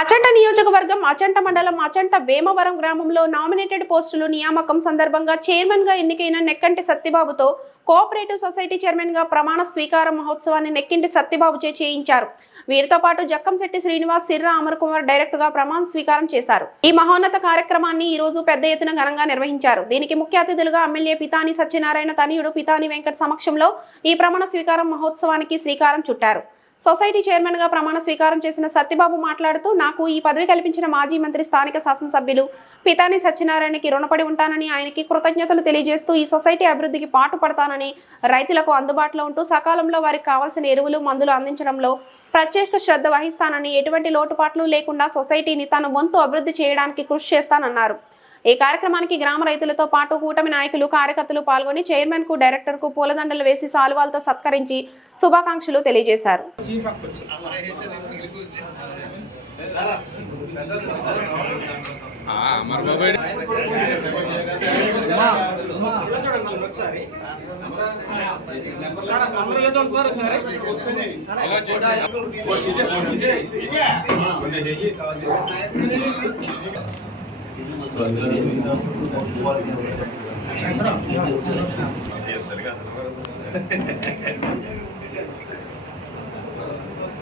అచంట నియోజకవర్గం అచంట మండలం అచంట వేమవరం గ్రామంలో నామినేటెడ్ పోస్టులు నియామకం సందర్భంగా చైర్మన్ గా ఎన్నికైన నెక్కంటి సత్యబాబుతో కోఆపరేటివ్ సొసైటీ చైర్మన్ గా ప్రమాణ స్వీకార మహోత్సవాన్ని నెక్కింటి సత్యబాబుచే చేయించారు. వీరితో పాటు జక్కంశెట్టి శ్రీనివాస్, సిర్రా అమర్ కుమార్ డైరెక్ట్ గా ప్రమాణ స్వీకారం చేశారు. ఈ మహోన్నత కార్యక్రమాన్ని ఈ రోజు పెద్ద ఎత్తున ఘనంగా నిర్వహించారు. దీనికి ముఖ్య అతిథులుగా ఎమ్మెల్యే పితాని సత్యనారాయణ తనయుడు పితాని వెంకట సమక్షంలో ఈ ప్రమాణ స్వీకారం మహోత్సవానికి శ్రీకారం చుట్టారు. సొసైటీ చైర్మన్ గా ప్రమాణ స్వీకారం చేసిన సత్యబాబు మాట్లాడుతూ, నాకు ఈ పదవి కల్పించిన మాజీ మంత్రి, స్థానిక శాసనసభ్యులు పితాని సత్యనారాయణకి రుణపడి ఉంటానని, ఆయనకి కృతజ్ఞతలు తెలియజేస్తూ ఈ సొసైటీ అభివృద్ధికి పాటుపడతానని, రైతులకు అందుబాటులో ఉంటూ సకాలంలో వారికి కావాల్సిన ఎరువులు, మందులు అందించడంలో ప్రత్యేక శ్రద్ధ వహిస్తానని, ఎటువంటి లోటుపాట్లు లేకుండా సొసైటీని తన వంతు అభివృద్ధి చేయడానికి కృషి చేస్తానన్నారు. ఈ కార్యక్రమానికి గ్రామ రైతులతో పాటు కూటమి నాయకులు, కార్యకర్తలు పాల్గొని చైర్మన్ కు, డైరెక్టర్ కు పూలదండలు వేసి సాల్వాలతో సత్కరించి శుభాకాంక్షలు తెలియజేశారు.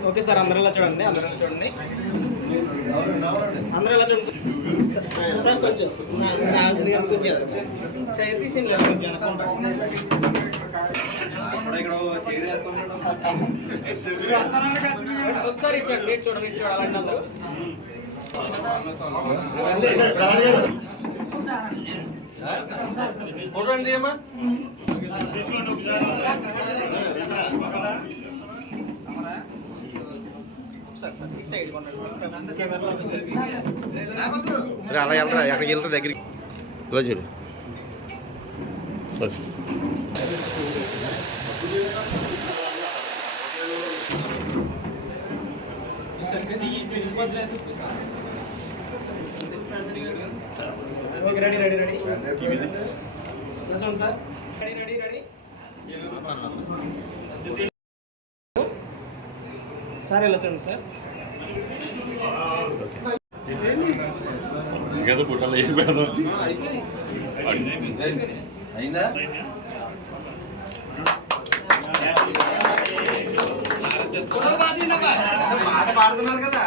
ఓకే సార్, అందరూ ఇలా చూడండి, అందరూ చూడండి, అందరూ ఇలా చూడండి సార్. కొంచెం తీసింది ఒకసారి ఇచ్చండి, ఇటు చూడండి, ఇటు చూడాలండి అందరూ. చూడండి అమ్మా, అలా వెళ్తారా, ఎక్కడికి వెళ్తా దగ్గరికి చూడు. రెడీ రెడీ రెడీ చూడండి sir, ready ready ready sir, ఇలా చూడండి సార్. అయిందా? పాట పాడుతున్నారు కదా.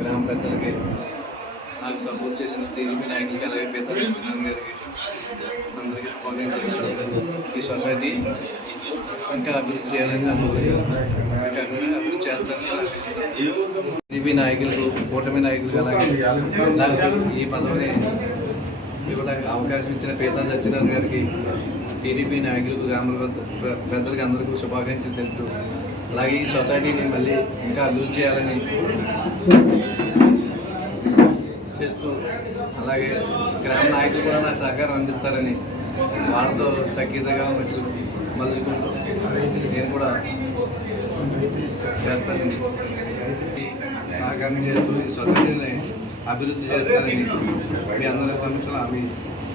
గ్రామ పెద్దలకి, నాకు సపోర్ట్ చేసిన టీడీపీ నాయకులకి, అలాగే పెద్దలు గారికి అందరికీ శుభాకాంక్షలు. ఈ సొసైటీ ఇంకా అభివృద్ధి చేయాలని నాకు కాకుండా అభివృద్ధి చేస్తానని టీడీపీ నాయకులకు, కూటమి నాయకులకు, అలాగే నాకు ఈ పదవిని ఇవ్వడానికి అవకాశం ఇచ్చిన పీతాని సత్యనారాయణ గారికి, టీడీపీ నాయకులకు, గ్రామ పెద్దలకి అందరికీ శుభాకాంక్షలు తెలుపుతూ, అలాగే ఈ సొసైటీని మళ్ళీ ఇంకా అభివృద్ధి చేయాలని చేస్తూ, అలాగే గ్రామ నాయకులు కూడా నాకు సహకారం అందిస్తారని వాళ్ళతో సఖ్యతగా మలుచుకుంటూ నేను కూడా చేస్తానని, సహకారం చేస్తూ ఈ సొసైటీని అభివృద్ధి చేస్తానని మీ అందరి సమస్యలు హామీ